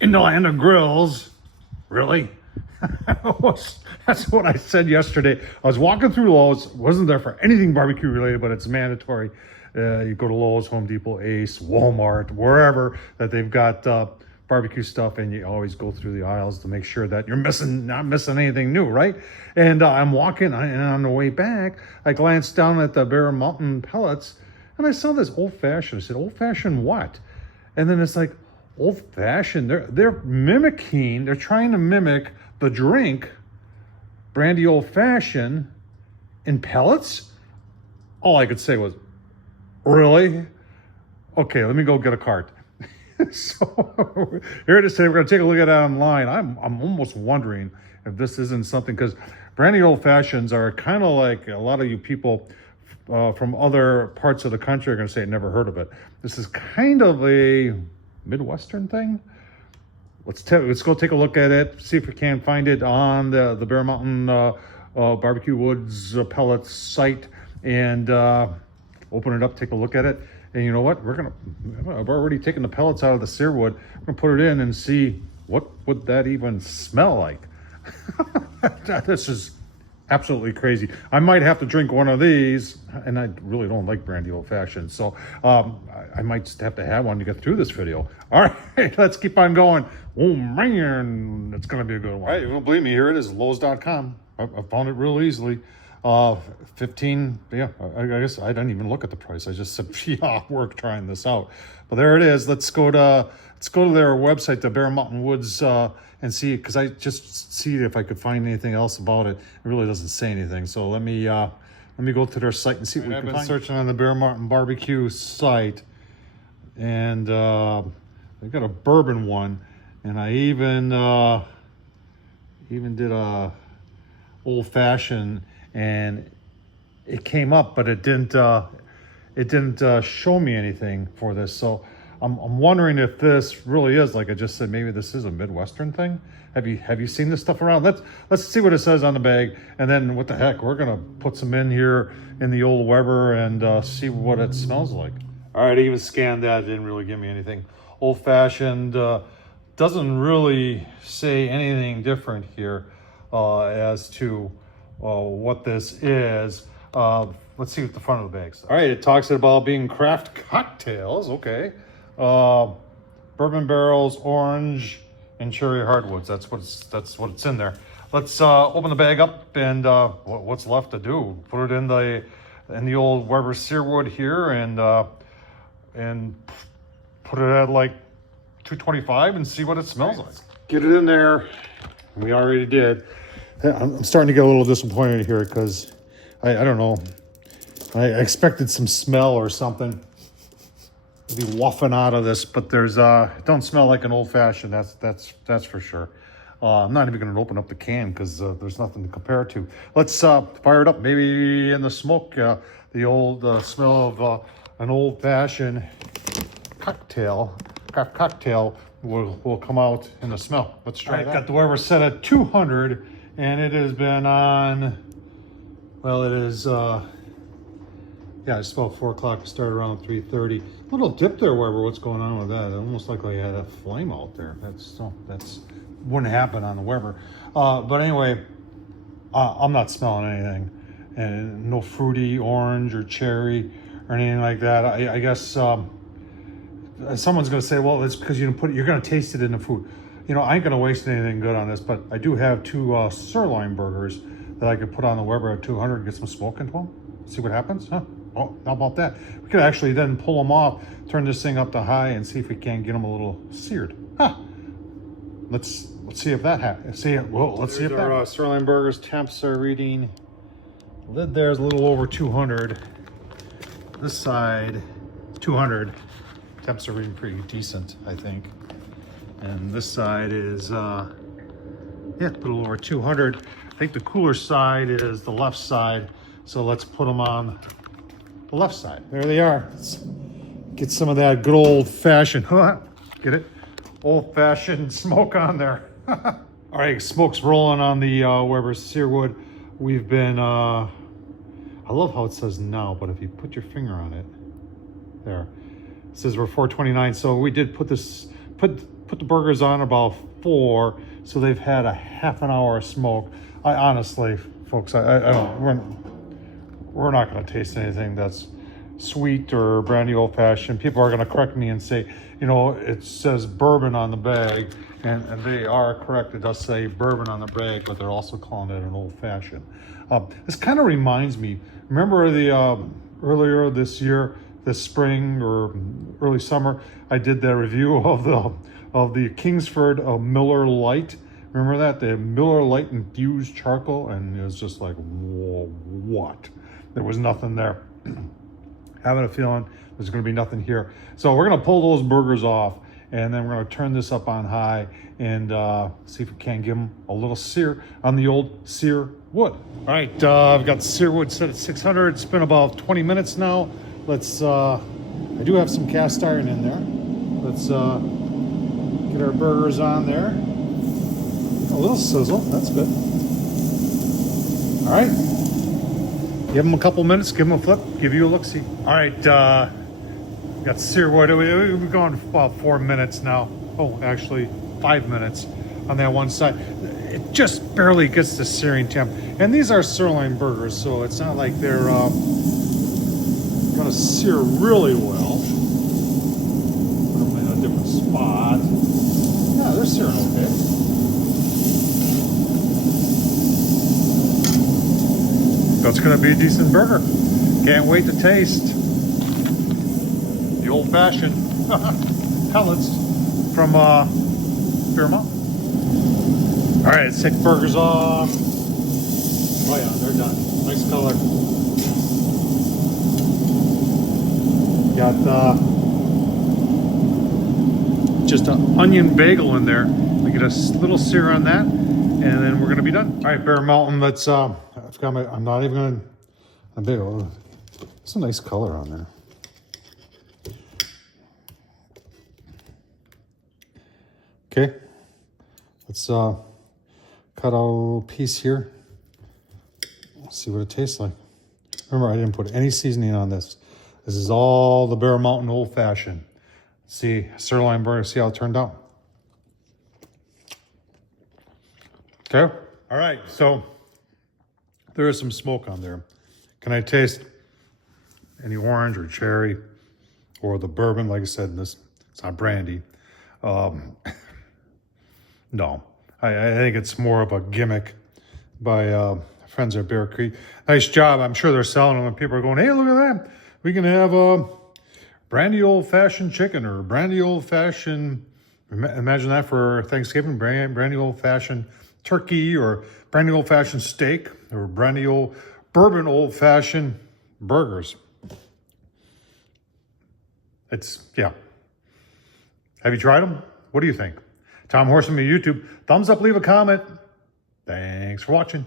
in the land of grills. Really? That's what I said yesterday. I was walking through Lowe's, wasn't there for anything barbecue related, but it's mandatory. You go to Lowe's, Home Depot, Ace, Walmart, wherever that they've got barbecue stuff, and you always go through the aisles to make sure that you're not missing anything new, right? And I'm walking, and on the way back, I glanced down at the Bear Mountain Pellets, and I saw this old fashioned. I said, old fashioned what? And then it's like, old fashioned. They're mimicking. They're trying to mimic the drink, brandy old fashioned, in pellets. All I could say was, really? Okay, let me go get a cart. So here it is today. We're going to take a look at it online. I'm almost wondering if this isn't something, because brandy old fashions are kind of like a lot of you people from other parts of the country are going to say, never heard of it. This is kind of a Midwestern thing. Let's go take a look at it, see if we can find it on the Bear Mountain Barbecue Woods Pellets site, and open it up, take a look at it. And you know what? I've already taken the pellets out of the sear wood. I'm gonna put it in and see what would that even smell like. This is absolutely crazy. I might have to drink one of these, and I really don't like brandy old fashioned, so I might just have to have one to get through this video. All right, let's keep on going. Oh man, it's gonna be a good one. All right, you don't believe me? Here it is, Lowe's.com. I found it real easily. 15, yeah, I guess I didn't even look at the price. I just said, yeah, work trying this out. But there it is. Let's go to their website, the Bear Mountain Woods, and see, because I just see if I could find anything else about it. It really doesn't say anything. So let me go to their site and see what we can find. I've been searching on the Bear Mountain Barbecue site, and they've got a bourbon one, and I even did a old fashioned, and it came up, but it didn't show me anything for this. So I'm wondering if this really is, like I just said, maybe this is a Midwestern thing. Have you seen this stuff around? Let's see what it says on the bag, and then what the heck, we're gonna put some in here in the old Weber and see what it smells like. All right, I even scanned that. It didn't really give me anything. Old fashioned doesn't really say anything different here as to what this is. Let's see what the front of the bag says. All right, it talks about being craft cocktails. Okay, bourbon barrels, orange, and cherry hardwoods. That's what's in there. Let's open the bag up, and what's left to do? Put it in the old Weber sear wood here, and put it at like 225 and see what it smells like. Get it in there. We already did. I'm starting to get a little disappointed here because I don't know. I expected some smell or something to be wafting out of this, but there's it don't smell like an old fashioned. That's for sure. I'm not even going to open up the can because there's nothing to compare it to. Let's fire it up. Maybe in the smoke, the old smell of an old fashioned craft cocktail will come out in the smell. Let's try that. Got the Weber set at 200. And it has been on, well, it is, yeah, it's about 4 o'clock. Started around 3:30. Little dip there, Weber. What's going on with that? It almost like I had a flame out there. That's wouldn't happen on the Weber. But anyway, I'm not smelling anything, and no fruity orange or cherry or anything like that. I guess someone's going to say, well, it's because you're going to taste it in the food. You know, I ain't gonna waste anything good on this, but I do have 2 sirloin burgers that I could put on the Weber at 200 and get some smoke into them. See what happens, huh? Oh, how about that? We could actually then pull them off, turn this thing up to high, and see if we can get them a little seared. Huh? Let's see if that happens. Let's see if that. Our sirloin burgers temps are reading. Lid there is a little over 200. This side, 200. Temps are reading pretty decent, I think. And this side is, yeah, a little over 200. I think the cooler side is the left side. So let's put them on the left side. There they are. Let's get some of that good old fashioned, get it? Old fashioned smoke on there. All right, smoke's rolling on the Weber sear wood. We've been, I love how it says now, but if you put your finger on it, there. It says we're 429. So we did put put the burgers on about 4, so they've had a half an hour of smoke. I honestly, folks, I don't, we're not going to taste anything that's sweet or brandy old fashioned. People are going to correct me and say, you know, it says bourbon on the bag, and they are correct. It does say bourbon on the bag, but they're also calling it an old fashioned. This kind of reminds me, remember the earlier this year, this spring or early summer, I did that review of the Kingsford Miller Lite. Remember that? The Miller Lite infused charcoal, and it was just like, whoa, what? There was nothing there. Having a feeling there's going to be nothing here. So we're going to pull those burgers off, and then we're going to turn this up on high and see if we can give them a little sear on the old sear wood. All right, I've got the sear wood set at 600. It's been about 20 minutes now. Let's, I do have some cast iron in there. Let's get our burgers on there. A little sizzle, that's good. All right. Give them a couple minutes, give them a flip, give you a look-see. All right, got sear wood. We've gone about 4 minutes now. Oh, actually 5 minutes on that one side. It just barely gets the searing temp. And these are sirloin burgers, so it's not like they're gonna sear really well. Put them in a different spot. Yeah, they're searing okay. That's going to be a decent burger. Can't wait to taste the old-fashioned pellets from Fairmont. All right, let's take the burgers off. Oh yeah, they're done. Nice color. Got just an onion bagel in there. We get a little sear on that, and then we're going to be done. All right, Bear Mountain. Let's. I forgot my. I'm not even going to. A bagel. It's a nice color on there. Okay. Let's cut a piece here. See what it tastes like. Remember, I didn't put any seasoning on this. This is all the Bear Mountain Old Fashioned. See, sirloin burger. See how it turned out. Okay. All right. So there is some smoke on there. Can I taste any orange or cherry or the bourbon? Like I said, it's not brandy. No, I think it's more of a gimmick by friends at Bear Creek. Nice job. I'm sure they're selling them and people are going, hey, look at that. We can have a brandy old-fashioned chicken or brandy old-fashioned, imagine that for Thanksgiving, brandy old-fashioned turkey or brandy old-fashioned steak or brandy old bourbon old-fashioned burgers. It's, yeah. Have you tried them? What do you think? Tom Horsman, YouTube. Thumbs up, leave a comment. Thanks for watching.